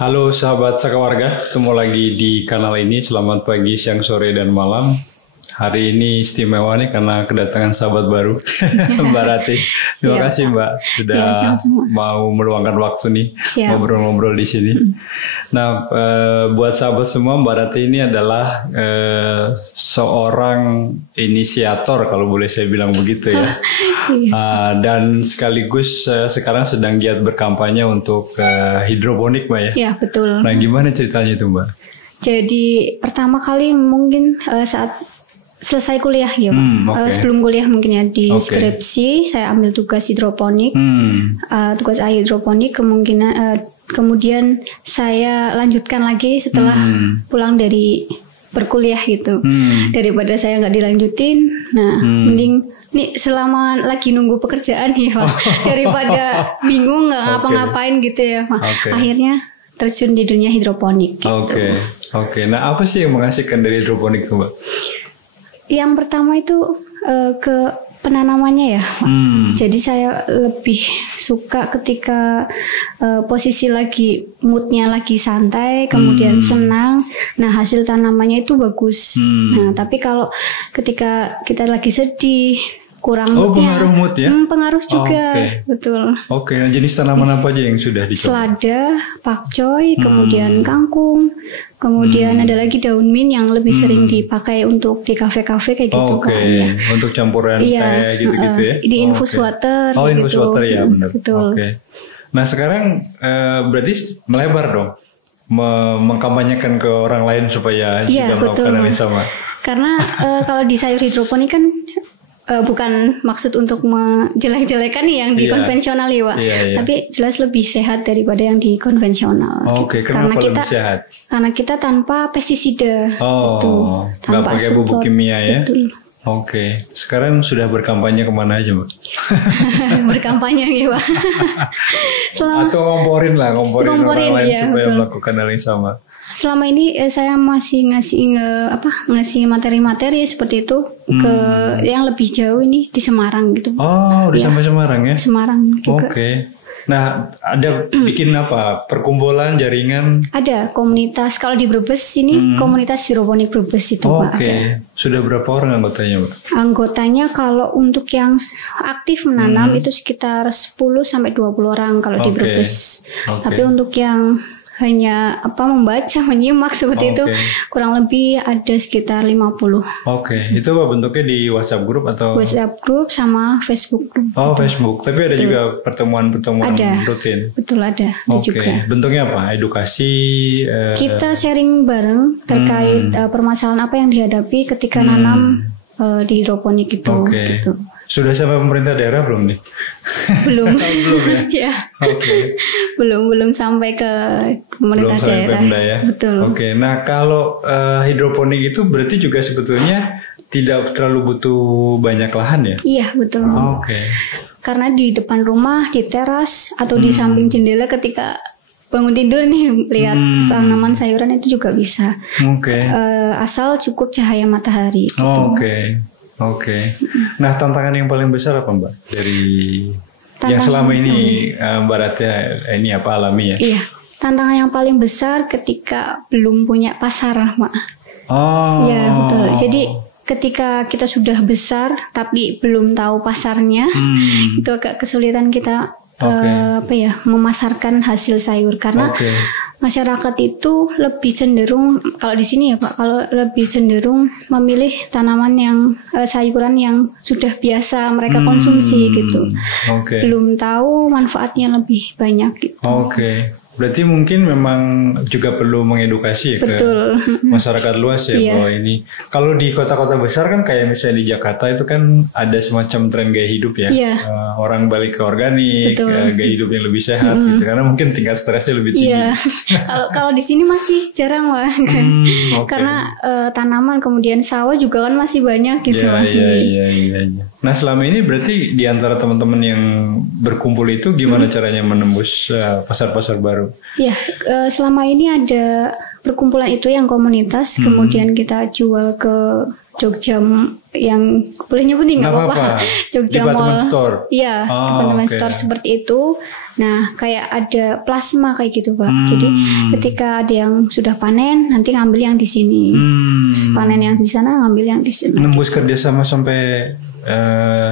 Halo sahabat Sakawarga, ketemu lagi di kanal ini. Selamat pagi, siang, sore, dan malam. Hari ini istimewa nih karena kedatangan sahabat baru, Mbak Rati. Terima kasih Mbak sudah mau meluangkan waktu nih ngobrol-ngobrol di sini. Nah, buat sahabat semua, Mbak Rati ini adalah seorang inisiator kalau boleh saya bilang begitu ya. Dan sekaligus sekarang sedang giat berkampanye untuk hidroponik Mbak ya. Iya betul. Nah, gimana ceritanya itu Mbak? Jadi pertama kali mungkin saat selesai kuliah ya Pak. Sebelum kuliah mungkin ya di skripsi saya ambil tugas hidroponik, tugas air hidroponik. Kemudian saya lanjutkan lagi setelah pulang dari berkuliah gitu. Daripada saya nggak dilanjutin, nah mending nih selama lagi nunggu pekerjaan ya Pak, daripada bingung nggak ngapa-ngapain gitu ya Pak. Akhirnya terjun di dunia hidroponik gitu. Oke. Nah, apa sih yang mengasihkan dari hidroponik itu Mbak? Yang pertama itu ke penanamannya ya. Jadi saya lebih suka ketika posisi lagi moodnya lagi santai, kemudian senang. Nah, hasil tanamannya itu bagus. Nah, tapi kalau ketika kita lagi sedih, kurang moodnya. Pengaruh mood ya? Pengaruh juga, betul. Nah jenis tanaman apa aja yang sudah dicoba? Selada, pakcoy, kemudian kangkung, kemudian ada lagi daun mint yang lebih sering dipakai untuk di kafe-kafe kayak gitu kan. Ya. Untuk campuran teh gitu-gitu ya? Di infus water. Infus water ya benar. Betul. Nah sekarang berarti melebar dong, mengkampanyekan ke orang lain supaya juga melakukan hal yang sama. Karena kalau di sayur hidroponik kan bukan maksud untuk menjelek-jelekan yang di konvensional ya Pak, tapi jelas lebih sehat daripada yang di konvensional. Kenapa lebih sehat? Karena kita tanpa pestisida, nggak pakai pupuk kimia ya. Betul. Sekarang sudah berkampanye kemana aja Mbak? Berkampanye ya Pak. Atau ngomporin orang lain supaya melakukan hal yang sama. Selama ini saya masih ngasih materi-materi seperti itu ke yang lebih jauh ini di Semarang gitu. Udah sampai Semarang ya? Semarang juga. Nah, ada bikin apa? Perkumpulan, jaringan? Ada komunitas. Kalau di Brebes ini komunitas hidroponik Brebes itu Pak. Sudah berapa orang anggotanya Pak? Anggotanya kalau untuk yang aktif menanam itu sekitar 10-20 orang kalau di Brebes. Tapi untuk yang hanya membaca, menyimak seperti itu kurang lebih ada sekitar 50. Itu apa bentuknya di WhatsApp grup atau? WhatsApp grup sama Facebook grup. Facebook. Tapi ada juga pertemuan-pertemuan rutin. Betul ada juga. Bentuknya apa? Edukasi? Kita sharing bareng terkait permasalahan apa yang dihadapi ketika nanam di hidroponik itu. Gitu. Sudah sampai pemerintah daerah belum nih? Belum. Belum ya? Belum sampai ke pemerintah daerah. Ya? Betul. Nah kalau hidroponik itu berarti juga sebetulnya tidak terlalu butuh banyak lahan ya? Iya betul. Karena di depan rumah, di teras atau di samping jendela ketika bangun tidur nih lihat tanaman sayuran itu juga bisa. Asal cukup cahaya matahari. Nah tantangan yang paling besar apa Mbak dari yang selama ini Mbak Rati ini alami ya? Iya, tantangan yang paling besar ketika belum punya pasar Mbak. Iya betul. Jadi ketika kita sudah besar tapi belum tahu pasarnya, itu agak kesulitan kita memasarkan hasil sayur karena masyarakat itu lebih cenderung kalau di sini ya Pak, kalau lebih cenderung memilih tanaman yang sayuran yang sudah biasa mereka konsumsi gitu. Belum tahu manfaatnya lebih banyak gitu. Berarti mungkin memang juga perlu mengedukasi ke masyarakat luas ya bahwa ini. Kalau di kota-kota besar kan kayak misalnya di Jakarta itu kan ada semacam tren gaya hidup ya. Orang balik ke organik, gaya hidup yang lebih sehat gitu. Karena mungkin tingkat stresnya lebih tinggi. Kalau di sini masih jarang lah kan. Karena tanaman kemudian sawah juga kan masih banyak gitu. Iya. Nah selama ini berarti di antara teman-teman yang berkumpul itu gimana caranya menembus pasar-pasar baru? Ya, selama ini ada perkumpulan itu yang komunitas, kemudian kita jual ke Jogja yang boleh nyebutin nggak apa-apa. Jogja Department Mall. Store. Iya, department store seperti itu. Nah, kayak ada plasma kayak gitu, Pak. Jadi ketika ada yang sudah panen, nanti ngambil yang di sini. Panen yang di sana, ngambil yang di sini. Nembus kerjasama sampai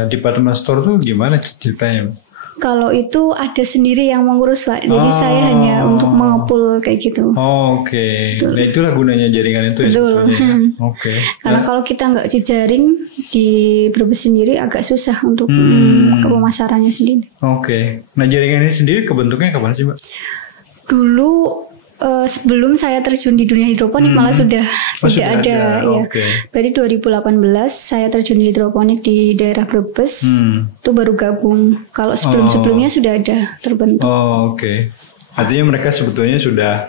department store tuh gimana ceritanya? Kalau itu ada sendiri yang mengurus, Pak. Jadi saya hanya untuk mengepul kayak gitu. Oke. Nah itulah gunanya jaringan itu ya sebetulnya. Oke. Karena kalau kita nggak jejaring di Brebes sendiri agak susah untuk ke pemasarannya sendiri. Oke. Nah jaringan ini sendiri kebentuknya kapan sih, Mbak? Dulu sebelum saya terjun di dunia hidroponik malah sudah ada. Ya. Berarti 2018 saya terjun di hidroponik di daerah Brebes. Itu baru gabung. Kalau sebelum-sebelumnya sudah ada terbentuk. Oke. Artinya mereka sebetulnya sudah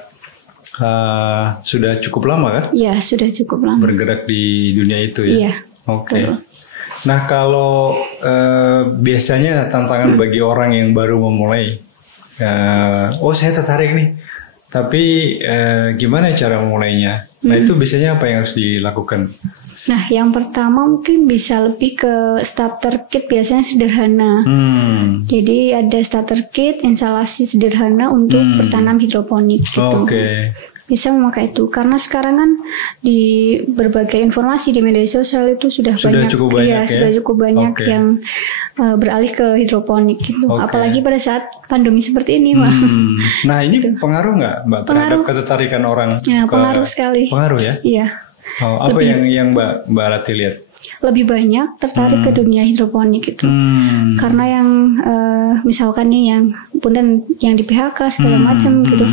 cukup lama kan? Iya, sudah cukup lama. Bergerak di dunia itu ya. Iya. Oke. Nah, kalau biasanya tantangan bagi orang yang baru memulai, saya tertarik nih. Tapi gimana cara memulainya? Nah itu biasanya apa yang harus dilakukan? Nah yang pertama mungkin bisa lebih ke starter kit, biasanya sederhana. Jadi ada starter kit, instalasi sederhana untuk bertanam hidroponik gitu. Bisa memakai itu karena sekarang kan di berbagai informasi di media sosial itu sudah cukup banyak yang beralih ke hidroponik gitu. Apalagi pada saat pandemi seperti ini, Mbak. Nah ini gitu. Pengaruh nggak, Mbak, terhadap ketertarikan orang? Ya, pengaruh sekali. Pengaruh ya? Iya. Apa yang Mbak Rati lihat? Lebih banyak tertarik ke dunia hidroponik itu. Karena yang misalkan nih yang di PHK segala macam gitu.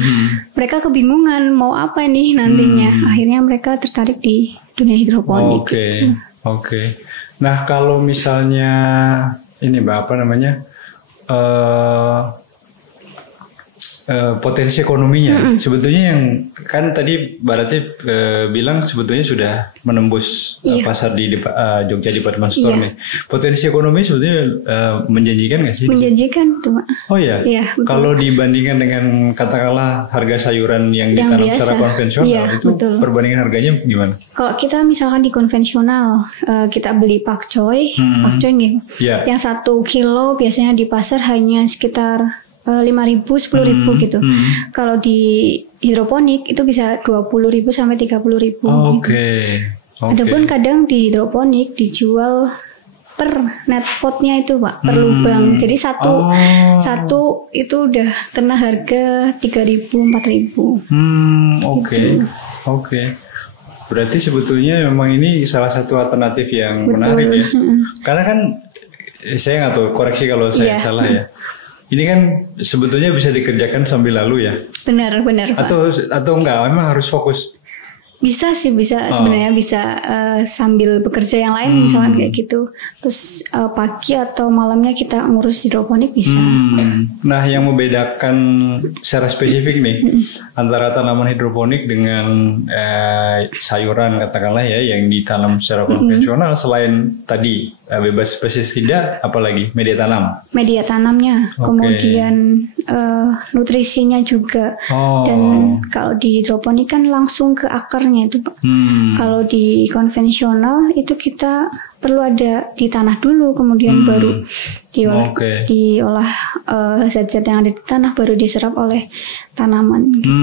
Mereka kebingungan mau apa nih nantinya. Akhirnya mereka tertarik di dunia hidroponik. Oke. Nah, kalau misalnya ini Mbak potensi ekonominya sebetulnya yang kan tadi Barati bilang sebetulnya sudah menembus pasar di Jogja Department Store nih. Potensi ekonomi sebetulnya menjanjikan nggak sih? Menjanjikan tuh, Pak. Oh ya. Kalau dibandingkan dengan katakanlah harga sayuran yang ditanam secara konvensional itu perbandingan harganya gimana? Kalau kita misalkan di konvensional kita beli pakcoy gitu. Yang 1 kilo biasanya di pasar hanya sekitar 5.000, 10.000 gitu. Kalau di hidroponik itu bisa 20.000 sampai 30.000. Adapun kadang di hidroponik dijual per net potnya itu, Pak, per lubang. Jadi satu itu udah kena harga 3.000, 4.000. Oke. Berarti sebetulnya memang ini salah satu alternatif yang menarik ya. Karena kan saya nggak tahu, koreksi kalau saya salah ya. Ini kan sebetulnya bisa dikerjakan sambil lalu ya? Benar Pak. Atau enggak, memang harus fokus? Bisa sebenarnya bisa sambil bekerja yang lain misalnya kayak gitu. Terus pagi atau malamnya kita ngurus hidroponik bisa. Nah yang membedakan secara spesifik nih antara tanaman hidroponik dengan sayuran katakanlah ya yang ditanam secara konvensional selain tadi bebas spesies tidak, apalagi media tanam? Media tanamnya, kemudian nutrisinya juga. Dan kalau di hidroponik kan langsung ke akarnya itu, Pak. Kalau di konvensional itu kita perlu ada di tanah dulu, kemudian baru diolah zat-zat yang ada di tanah, baru diserap oleh tanaman. Gitu.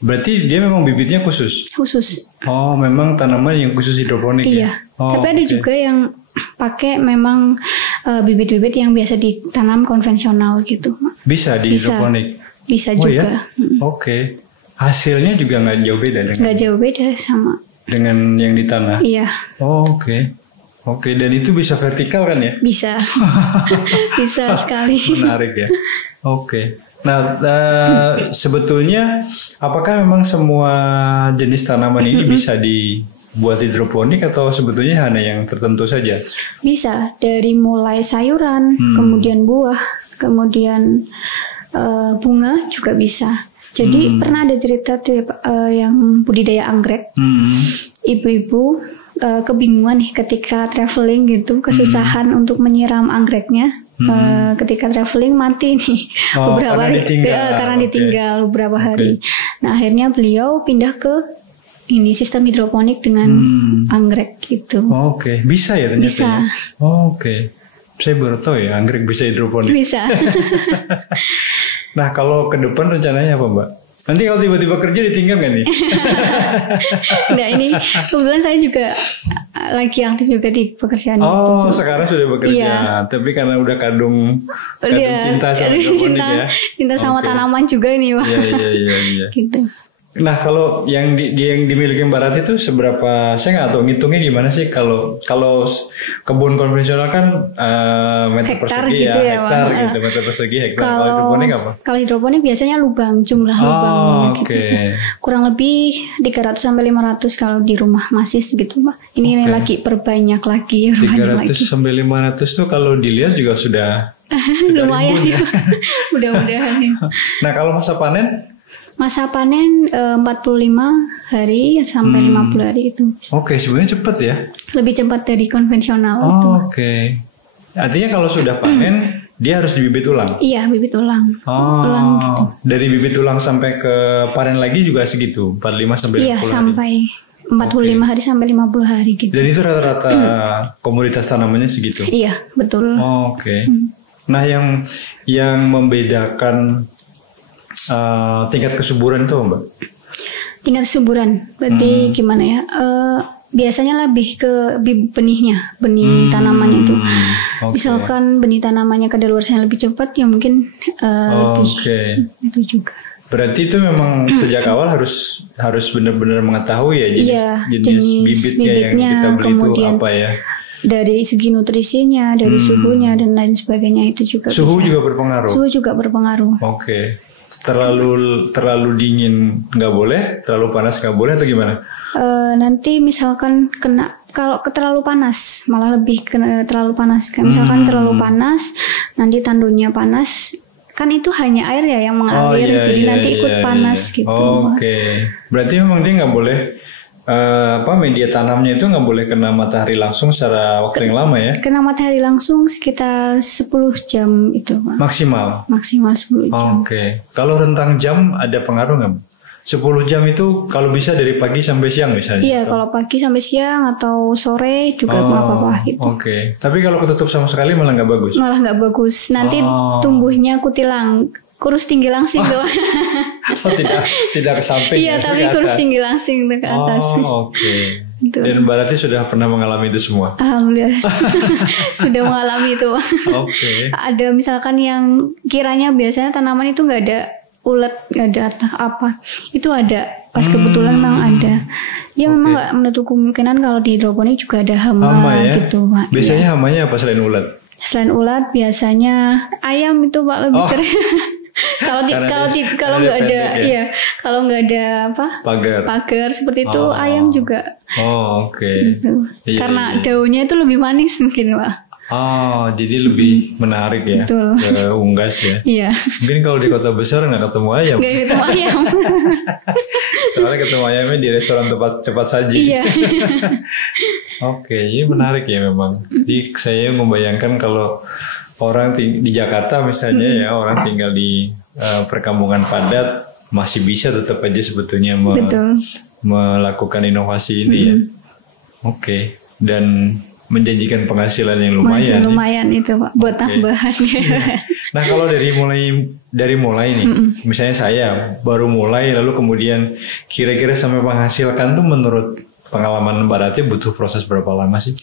Berarti dia memang bibitnya khusus? Khusus. Memang tanaman yang khusus hidroponik ya? Tapi ada juga yang pakai memang bibit-bibit yang biasa ditanam konvensional gitu. Bisa di hidroponik? Bisa juga. Ya? Hasilnya juga nggak jauh beda dengan? Nggak jauh beda, sama. Dengan yang di tanah? Iya. Oke, dan itu bisa vertikal kan ya? Bisa. Bisa sekali. Menarik ya. Oke. Nah, sebetulnya apakah memang semua jenis tanaman ini bisa dibuat hidroponik atau sebetulnya hanya yang tertentu saja? Bisa, dari mulai sayuran, kemudian buah, kemudian bunga juga bisa. Jadi pernah ada cerita tuh yang budidaya anggrek, ibu-ibu kebingungan nih ketika traveling gitu, kesusahan untuk menyiram anggreknya. Ketika traveling mati nih beberapa hari karena ditinggal beberapa hari. Nah akhirnya beliau pindah ke sistem hidroponik dengan anggrek gitu. Bisa ya ternyata. Bisa. Saya baru tahu ya anggrek bisa hidroponik. Bisa. Nah kalau ke depan rencananya apa Mbak? Nanti kalau tiba-tiba kerja ditinggal nggak nih? Enggak, ini kebetulan saya juga lagi aktif juga di pekerjaan itu. Oh sekarang sudah bekerja, iya. Tapi karena udah kadung cinta sama hidroponik ya. Cinta sama tanaman juga ini Pak. Iya. Gitu. Nah kalau yang dimiliki Mbak Rati itu seberapa? Saya nggak tahu ngitungnya gimana sih. Kalau kebun konvensional kan meter hektar persegi gitu ya, hektar gitu, meter persegi hektar. Kalau hidroponik apa? Kalau hidroponik biasanya jumlah lubang gitu. Kurang lebih 300 sampai 500 kalau di rumah masih segitu Pak. Ini lagi perbanyak lagi. 300 sampai 500 tuh kalau dilihat juga sudah lumayan ya. Mudah-mudahan. Nah kalau masa panen? Masa panen 45 hari sampai 50 hari itu. Oke, sebenarnya cepat ya? Lebih cepat dari konvensional. Oke. Artinya kalau sudah panen, dia harus dibibit ulang? Iya, bibit ulang. Ulang gitu. Dari bibit ulang sampai ke panen lagi juga segitu? 45 sampai 50 hari? Iya, sampai 45 hari sampai 50 hari gitu. Dan itu rata-rata komoditas tanamannya segitu? Iya, betul. Oke. Nah, yang membedakan tingkat kesuburan itu Mbak? Tingkat kesuburan berarti gimana ya? Biasanya lebih ke benihnya, benih tanamannya itu. Misalkan benih tanamannya kadaluarsanya lebih cepat, ya mungkin lebih itu juga. Berarti itu memang sejak awal harus benar-benar mengetahui ya jenis bibitnya yang kita beli itu apa ya? Dari segi nutrisinya, dari suhunya dan lain sebagainya itu juga. Suhu juga berpengaruh. Suhu juga berpengaruh. Oke. Terlalu dingin nggak boleh, terlalu panas nggak boleh atau gimana? Nanti misalkan kalau terlalu panas, malah lebih terlalu panas. Misalkan terlalu panas, nanti tandunya panas, kan itu hanya air ya yang mengalir, jadi nanti ikut panas gitu. Oke. Berarti memang dia nggak boleh media tanamnya itu nggak boleh kena matahari langsung secara waktu yang lama ya? Kena matahari langsung sekitar 10 jam itu Pak. Maksimal 10 jam. Oke. Kalau rentang jam ada pengaruh nggak? 10 jam itu kalau bisa dari pagi sampai siang misalnya? Iya, kalau pagi sampai siang atau sore juga apa-apa gitu. Oke. Tapi kalau ketutup sama sekali malah nggak bagus? Malah nggak bagus. Nanti tumbuhnya kutilang. Kurus tinggi langsing tuh. Tidak ke samping. Iya, tapi kurus tinggi langsing tuh ke atas. Oke. Dan Mbak Rati sudah pernah mengalami itu semua? Alhamdulillah. Sudah mengalami itu. Oke. Ada misalkan yang kiranya biasanya tanaman itu nggak ada ulet, nggak ada apa. Itu ada. Pas kebetulan memang ada. Ya memang nggak menutup kemungkinan kalau di hidroponik juga ada hama ya? Gitu Pak. Biasanya hamanya apa selain ulat? Selain ulat biasanya ayam itu Pak lebih sering. Kalau nggak ada kalau nggak ada pagar seperti itu ayam juga. Gitu. Karena daunnya itu lebih manis mungkin Pak. Jadi lebih menarik ya. Betul. Ke unggas ya. Iya. Mungkin kalau di kota besar nggak ketemu ayam. Nggak ketemu ayam. Soalnya ketemu ayamnya di restoran tempat cepat saji. Iya. Oke, ini menarik ya memang. Jadi saya membayangkan kalau orang di Jakarta misalnya ya, orang tinggal di perkampungan padat masih bisa tetap aja sebetulnya melakukan inovasi ini ya. Oke. Dan menjanjikan penghasilan yang lumayan. Lumayan itu Pak, buat tambahannya. Nah kalau dari mulai nih, misalnya saya baru mulai lalu kemudian kira-kira sampai menghasilkan tuh menurut pengalaman Mbak Rati butuh proses berapa lama sih?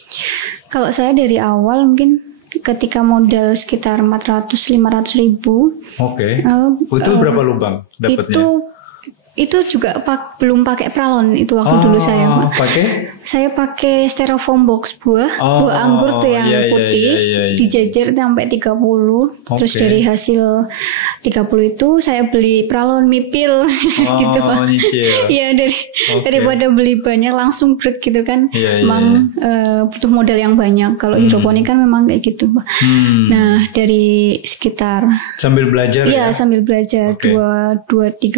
Kalau saya dari awal mungkin ketika modal sekitar 400-500 ribu. Oke. Itu berapa lubang dapatnya? Itu juga belum pakai pralon itu waktu dulu saya Pak. Saya pakai styrofoam box buah anggur tuh yang putih dijajar sampai 30. Terus dari hasil 30 itu saya beli pralon mipil gitu Pak. Iya daripada beli banyak langsung break gitu kan. Memang butuh modal yang banyak. Kalau hidroponik kan memang kayak gitu Pak. Nah dari sekitar sambil belajar ya? Iya sambil belajar 2-3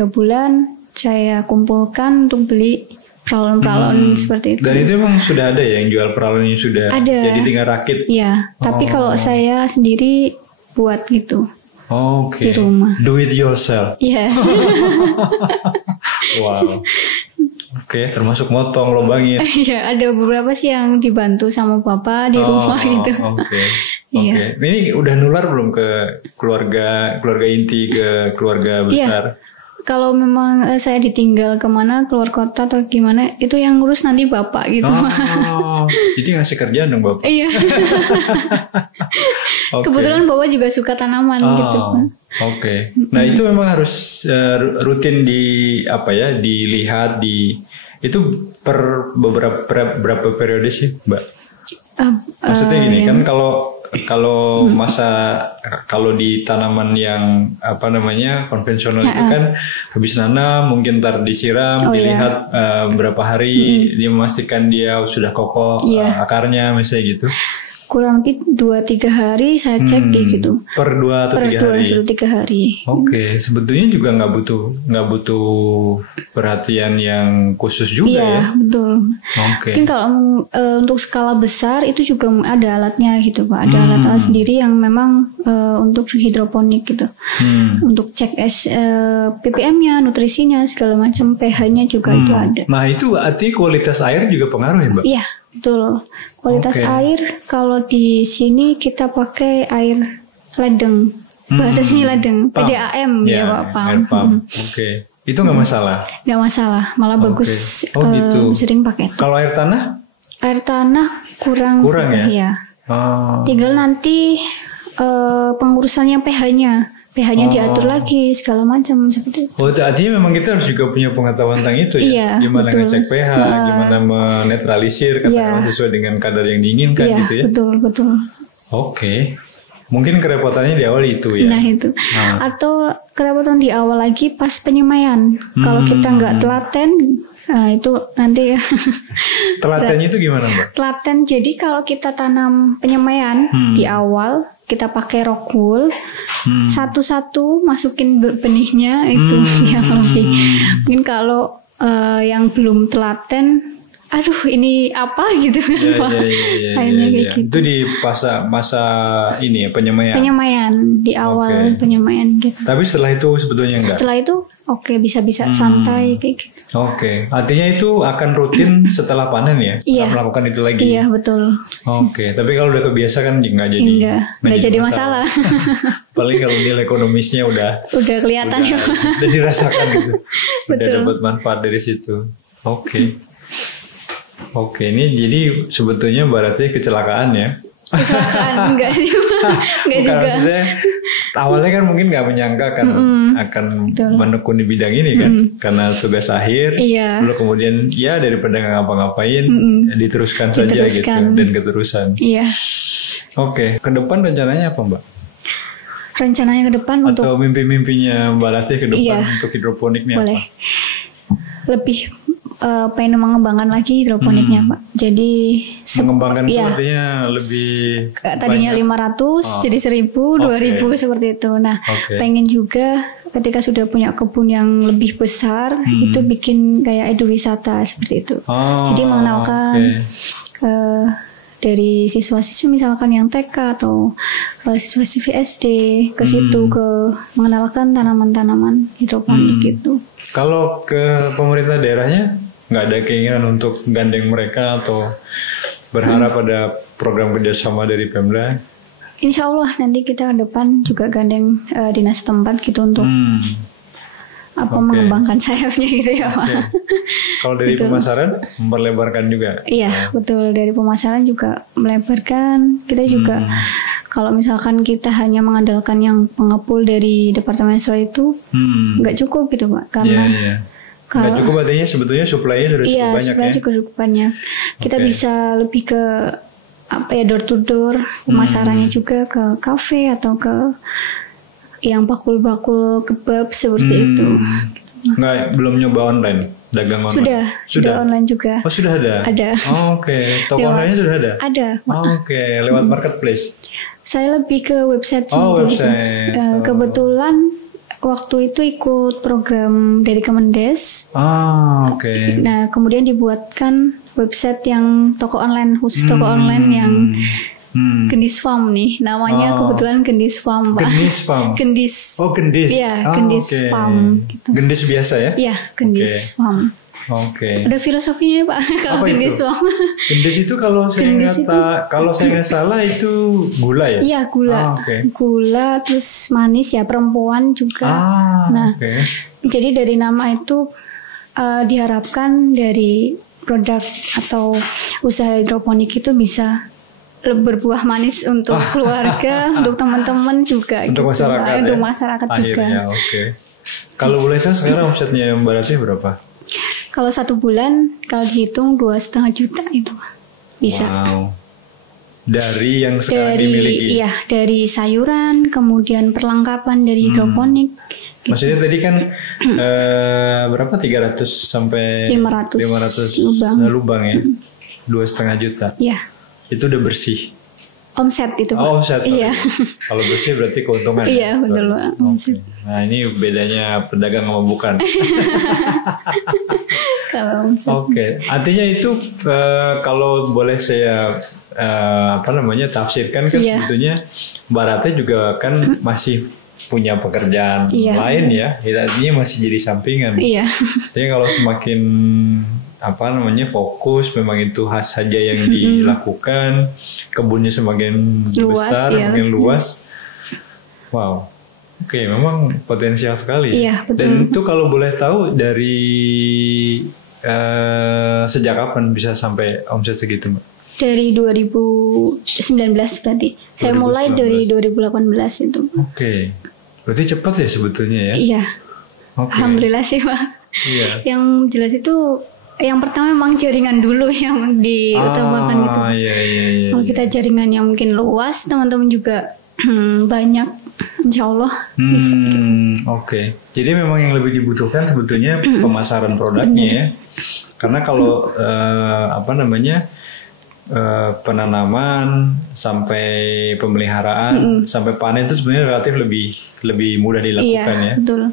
bulan saya kumpulkan untuk beli pralon-pralon seperti itu. Dan itu emang sudah ada ya yang jual pralon yang sudah jadi tinggal rakit? Iya, tapi kalau saya sendiri buat gitu. Oke. Di rumah. Do it yourself. Yes. Wow. Oke, termasuk motong, lobangin. Iya, ada beberapa sih yang dibantu sama bapak di rumah gitu. Oke. Ini udah nular belum ke keluarga inti, ke keluarga besar? Kalau memang saya ditinggal kemana, keluar kota atau gimana, itu yang ngurus nanti bapak gitu. Jadi ngasih kerjaan dong bapak? Iya. Kebetulan bapak juga suka tanaman gitu. Oke. Nah itu memang harus rutin dilihat itu per berapa periode sih, Mbak? Maksudnya gini kan kalau di tanaman yang konvensional itu kan habis nanam mungkin ntar disiram, dilihat berapa hari, dia memastikan dia sudah kokoh akarnya misalnya gitu. Kurang lebih 2-3 hari saya cek gitu. Per 2 atau 3 hari. Oke, sebetulnya juga nggak butuh perhatian yang khusus juga ya. Iya, betul. Mungkin kalau untuk skala besar itu juga ada alatnya gitu Pak. Ada alat-alat sendiri yang memang untuk hidroponik gitu. Untuk cek ppm-nya, nutrisinya segala macam, pH-nya juga itu ada. Nah, itu arti kualitas air juga pengaruh ya, Mbak? Iya, betul. Kualitas air kalau di sini kita pakai air ledeng. Bahasa sini ledeng, PDAM ya Pak, PAM. Oke. Itu nggak masalah? Nggak masalah, malah bagus. Gitu. Sering pakai. Kalau air tanah? Air tanah kurang ya. Tinggal nanti pengurusannya pH-nya diatur lagi segala macam seperti itu. Artinya memang kita harus juga punya pengetahuan tentang itu ya. Iya, gimana ngecek pH, gimana menetralisir katakanlah sesuai dengan kadar yang diinginkan gitu ya. Betul. Oke. Mungkin kerepotannya di awal itu ya. Nah itu. Atau kerepotan di awal lagi pas penyemaian. Kalau kita nggak telaten, nah itu nanti ya. Telatennya itu gimana Mbak? Telaten jadi kalau kita tanam penyemaian di awal kita pakai rockwool, satu-satu masukin benihnya itu yang lebih. Mungkin kalau yang belum telaten, aduh ini apa gitu kan Pak. Kayaknya kayak gitu. Itu di masa ini ya penyemaian. Penyemaian di awal penyemaian gitu. Tapi setelah itu sebetulnya enggak. Setelah itu bisa santai kayak gitu. Oke, artinya itu akan rutin setelah panen ya? Iya. Melakukan itu lagi? Iya, betul. Oke, tapi kalau udah kebiasa kan nggak jadi masalah. Paling kalau nilai ekonomisnya udah kelihatan ya. Udah dirasakan gitu. Udah dapat manfaat dari situ. Oke, ini jadi sebetulnya berarti kecelakaan ya? Kecelakaan enggak juga. Maksudnya, awalnya kan mungkin nggak menyangka akan menekuni bidang ini kan, karena tugas akhir. Lalu kemudian ya daripada nggak ngapa-ngapain, diteruskan saja gitu dan keterusan. Iya. Oke, ke depan rencananya apa Mbak? Rencananya ke depan atau mimpi-mimpinya Mbak Ratih ke depan untuk hidroponik ini apa? Lebih pengen mengembangkan lagi hidroponiknya Pak. Jadi mengembangkan itu artinya lebih tadinya banyak. 500 jadi 1000, 2000 seperti itu. Nah, pengen juga ketika sudah punya kebun yang lebih besar itu bikin kayak eduwisata seperti itu. Jadi mengenalkan dari siswa-siswi misalkan yang TK atau siswa-siswi SD ke situ ke mengenalkan tanaman-tanaman hidroponik gitu. Kalau ke pemerintah daerahnya nggak ada keinginan untuk gandeng mereka atau berharap ada program kerjasama dari Pemda? Insya Allah nanti kita ke depan juga gandeng dinas tempat gitu untuk mengembangkan sayapnya gitu ya Pak. Kalau dari pemasaran memperlebarkan juga? Iya betul, dari pemasaran juga melebarkan. Kita juga kalau misalkan kita hanya mengandalkan yang pengepul dari Departemen Sosial itu nggak cukup gitu Pak, karena nggak cukup artinya sebetulnya supply-nya sudah cukup banyak ya? Iya, supply juga cukup banyak. Kita bisa lebih ke door to door, pemasarannya juga ke kafe atau ke yang bakul-bakul kebab seperti itu. Nggak, belum nyoba online, dagang online? Sudah online juga. Oh sudah ada? Ada. Toko online-nya sudah ada? Ada. Lewat marketplace? Saya lebih ke website website. Gitu. Kebetulan waktu itu ikut program dari Kemendes. Nah, kemudian dibuatkan website yang toko online, khusus toko online yang Gendis Farm nih. Namanya kebetulan Gendis Farm, Pak. Gendis Farm. Gendis. Oh, Gendis. Iya, Gendis Farm gitu. Gendis biasa ya? Iya, Gendis Farm. Oke. Ada filosofinya ya Pak. Kalau gendis swam. Gendis itu kalau saya nggak salah itu gula ya? Iya gula. Gula terus manis ya, perempuan juga. Jadi dari nama itu diharapkan dari produk atau usaha hidroponik itu bisa berbuah manis untuk keluarga, untuk teman-teman juga. Untuk gitu. masyarakat ya? Untuk masyarakat akhirnya, juga. Kalau boleh tahu sekarang omsetnya Mbak Ratih berapa? Kalau 1 bulan, kalau dihitung 2,5 juta itu bisa. Wow. Dari yang sekarang dimiliki? Iya, dari sayuran, kemudian perlengkapan dari hidroponik. Gitu. Maksudnya tadi kan berapa? 300 sampai 500 lubang ya? 2,5 juta. Iya. Itu udah bersih? Omset itu. Omset. Iya. Kalau bersih berarti keuntungan. Iya, betul. Okay. Nah, ini bedanya pedagang sama bukan. Kalau omset. Oke. Artinya itu kalau boleh saya tafsirkan kan sebetulnya Mbak Ratih juga kan masih punya pekerjaan lain ya. Artinya masih jadi sampingan. Iya. Jadi kalau semakin fokus memang itu saja yang dilakukan, kebunnya semakin luas, besar, makin luas. Wow. Oke, memang potensial sekali. Iya, betul. Dan itu kalau boleh tahu dari sejak kapan bisa sampai omset segitu, Mbak? Dari 2019 berarti. Saya mulai dari 2018 itu. Oke. Berarti cepat ya sebetulnya ya? Iya. Alhamdulillah sih, Pak. Iya. Yang jelas itu yang pertama memang jaringan dulu yang diutamakan gitu. Iya. Kalau kita jaringannya mungkin luas, teman-teman juga banyak, insya Allah bisa. Gitu. Oke. Jadi memang yang lebih dibutuhkan sebetulnya pemasaran produknya ya. Karena kalau penanaman sampai pemeliharaan sampai panen itu sebenarnya relatif lebih mudah dilakukan ya. Betul.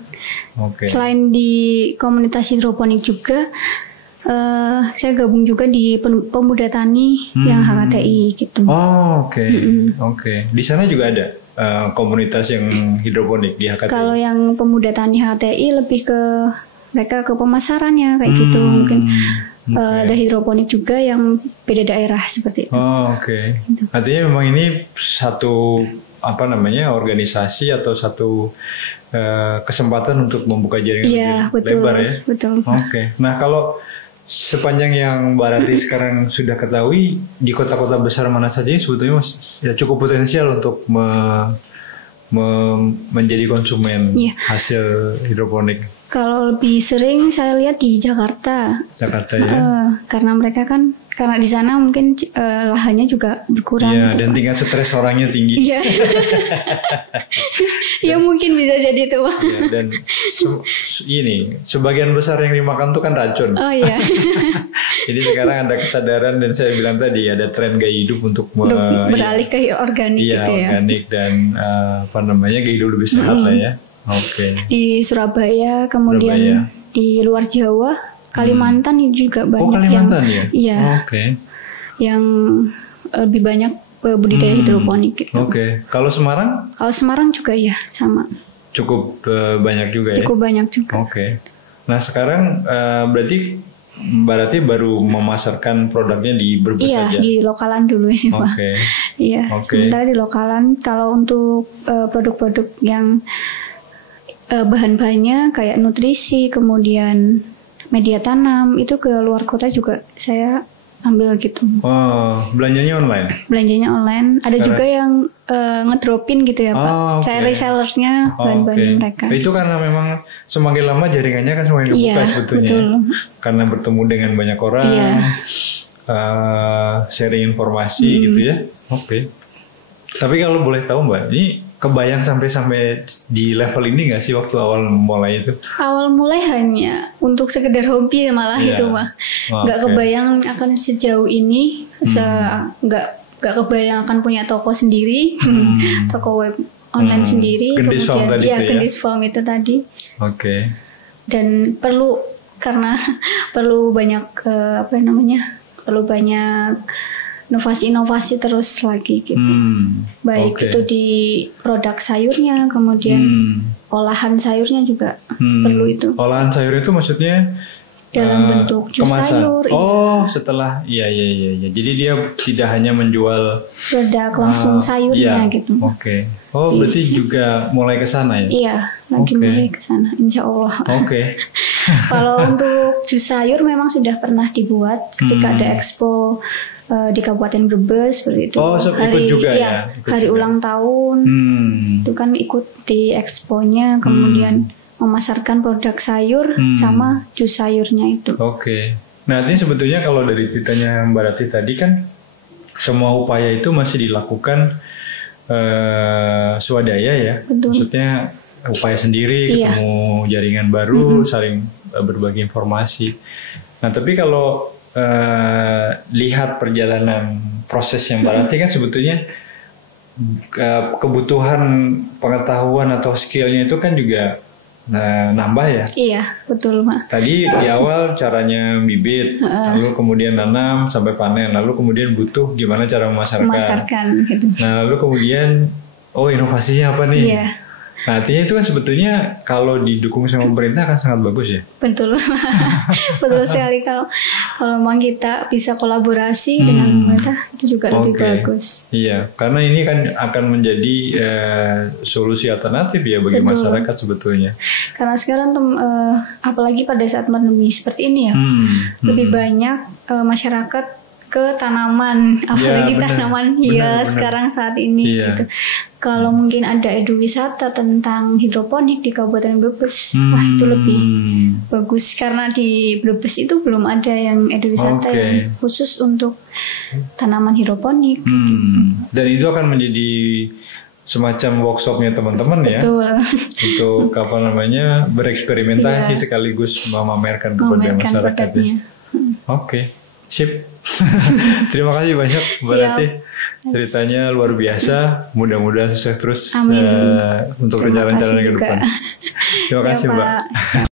Oke. Selain di komunitas hidroponik juga. Saya gabung juga di pemuda tani yang HKTI gitu. Oke. Di sana juga ada komunitas yang hidroponik di HKTI. Kalau yang pemuda tani HKTI lebih ke mereka ke pemasarannya kayak gitu mungkin. Ada hidroponik juga yang beda daerah seperti itu. Oke. Gitu. Artinya memang ini satu organisasi atau satu kesempatan untuk membuka jaringan lebih lebar ya. Betul. Oke. Nah kalau sepanjang yang Mbak Ratih sekarang sudah ketahui di kota-kota besar mana saja sebetulnya cukup potensial untuk menjadi konsumen hasil hidroponik. Kalau lebih sering saya lihat di Jakarta. Jakarta ya. Karena mereka kan di sana mungkin lahannya juga berkurang. Iya, dan tingkat stres orangnya tinggi. Iya. Ya mungkin bisa jadi itu. Ya, dan sebagian besar yang dimakan tuh kan racun. Oh iya. Jadi sekarang ada kesadaran dan saya bilang tadi ada tren gaya hidup untuk beralih ke organik gitu ya. Organik dan gaya hidup lebih sehat lah ya. Oke. Di Surabaya, kemudian di luar Jawa, Kalimantan itu juga banyak Kalimantan yang ya? Oke. Yang lebih banyak budidaya hidroponik gitu. Oke. Kalau Semarang? Kalau Semarang juga ya sama. Cukup banyak juga ya? Cukup banyak juga. Oke. Nah sekarang berarti Mbak Ratih baru memasarkan produknya di Brebes saja? Iya, di lokalan dulu sih Pak. Oke. Iya, sementara di lokalan. Kalau untuk produk-produk yang bahan-bahannya kayak nutrisi, kemudian media tanam, itu ke luar kota juga saya ambil gitu. Belanjanya online? Belanjanya online. Ada juga yang ngedropin gitu ya Pak. Saya resellersnya bahan-bahan mereka. Itu karena memang semakin lama jaringannya kan semakin terbuka sebetulnya. Betul. Karena bertemu dengan banyak orang, sharing informasi gitu ya. Oke. Tapi kalau boleh tahu Mbak, ini kebayang sampai di level ini nggak sih waktu awal mulai itu? Awal mulai hanya untuk sekedar hobi malah itu mah, nggak kebayang akan sejauh ini, nggak kebayang akan punya toko sendiri, toko web online sendiri. Gendis Farm tadi ya? Gendis Farm itu tadi. Oke. Dan perlu banyak perlu banyak inovasi terus lagi gitu. Baik itu di produk sayurnya, kemudian olahan sayurnya juga perlu itu. Olahan sayur itu maksudnya dalam bentuk jus kemasan. sayur. Oh, setelah iya. Jadi dia tidak hanya menjual produk langsung sayurnya gitu. Oke. Oh, berarti juga mulai ke sana ya? Iya, lagi mulai ke sana, insya Allah. Oke. Kalau untuk jus sayur memang sudah pernah dibuat ketika ada expo di Kabupaten Brebes seperti itu. Oh, ikut juga ya? Hari ulang tahun, itu kan ikut di exponya, kemudian memasarkan produk sayur sama jus sayurnya itu. Oke. Nah, ini sebetulnya kalau dari ceritanya Mbak Ratih tadi kan semua upaya itu masih dilakukan swadaya ya. Betul. Maksudnya upaya sendiri, ketemu jaringan baru, saling berbagi informasi. Nah, tapi kalau lihat perjalanan proses yang Mbak Ratih kan sebetulnya kebutuhan pengetahuan atau skillnya itu kan juga nambah ya. Iya, betul Pak. Tadi di awal caranya bibit, lalu kemudian nanam sampai panen, lalu kemudian butuh gimana cara memasarkan gitu. Nah, lalu kemudian inovasinya apa nih? Iya. Nah, artinya itu kan sebetulnya kalau didukung sama pemerintah kan sangat bagus ya. Betul. Betul sekali kalau memang kita bisa kolaborasi dengan pemerintah itu juga lebih bagus. Iya, karena ini kan akan menjadi solusi alternatif ya bagi masyarakat sebetulnya. Karena sekarang apalagi pada saat pandemi seperti ini ya, lebih banyak masyarakat ke tanaman, apalagi tanaman hias sekarang saat ini gitu. Kalau mungkin ada eduwisata tentang hidroponik di Kabupaten Brebes, wah itu lebih bagus karena di Brebes itu belum ada yang eduwisata yang khusus untuk tanaman hidroponik. Dan itu akan menjadi semacam workshopnya teman-teman ya. Betul. Untuk bereksperimentasi sekaligus memamerkan kepada masyarakat. Oke. Sip. Terima kasih banyak Mbak Ratih. Ceritanya luar biasa. Mudah-mudahan sukses terus untuk rencana-rencana ke depan. Terima kasih Mbak.